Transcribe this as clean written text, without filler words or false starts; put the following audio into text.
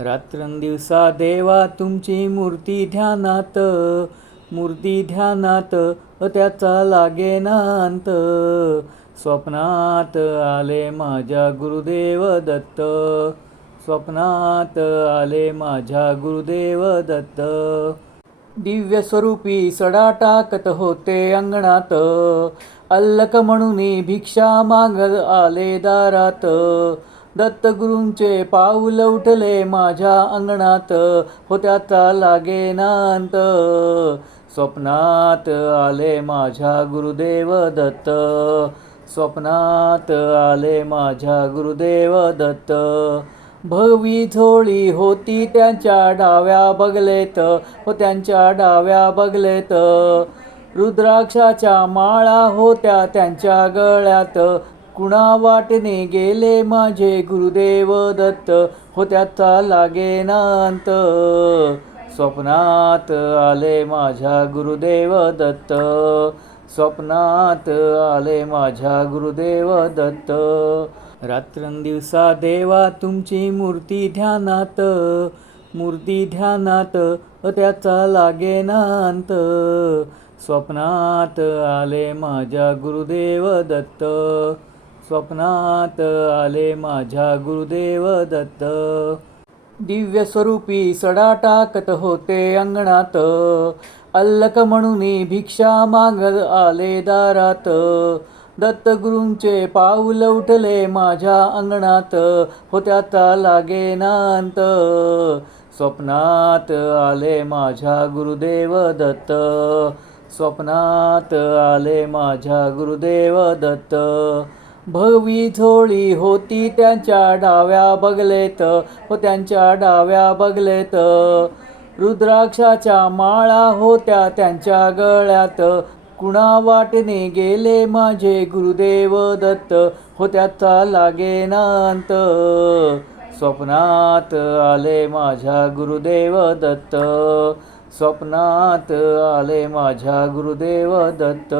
रात्रंदिवसा देवा तुमची मूर्ती ध्यानात त्याचा लागेना अंत. स्वप्नात आले माझ्या गुरुदेव दत्त, स्वप्नात आले माझ्या गुरुदेव दत्त. दिव्य स्वरूपी सडा टाकत होते अंगणात, अल्लक म्हणून भिक्षा मागत आले दारात. दत्तगुरूंचे पाऊल उठले माझ्या अंगणात, त्याचा लागेना अंत. स्वप्नात आले माझ्या गुरुदेव दत्त, स्वप्नात आले माझ्या गुरुदेव दत्त. भगवी झोळी होती त्यांच्या डाव्या बगलेत, त्यांच्या डाव्या बगलेत. रुद्राक्षाच्या माळा होत्या त्यांच्या गळ्यात, कुणा वाटणे गेले माझे गुरुदेव दत्त, त्याचा लागेना अंत. स्वप्नात आले माझ्या गुरुदेव दत्त, स्वप्नात आले माझ्या गुरुदेव दत्त. रात्रंदिवसा देवा तुमची मूर्ती ध्यानात त्याचा लागेना अंत. स्वप्नात आले माझ्या गुरुदेव दत्त, स्वप्नात आले माझ्या गुरुदेव दत्त. दिव्य स्वरूपी सडा टाकत होते अंगणात, अल्लक म्हणून भिक्षा मागत आले दारात. दत्तगुरूंचे पाऊल उठले माझ्या अंगणात, त्याचा लागेना अंत. स्वप्नात आले माझ्या गुरुदेव दत्त, स्वप्नात आले माझ्या गुरुदेव दत्त. भगवी झोळी होती त्यांच्या डाव्या बगलेत, त्यांच्या डाव्या बगलेत. रुद्राक्षाच्या माळा होत्या त्यांच्या गळ्यात, कुणा वाटणे गेले माझे गुरुदेव दत्त, त्याचा लागेना अंत. स्वप्नात आले माझ्या गुरुदेव दत्त, स्वप्नात आले माझ्या गुरुदेव दत्त.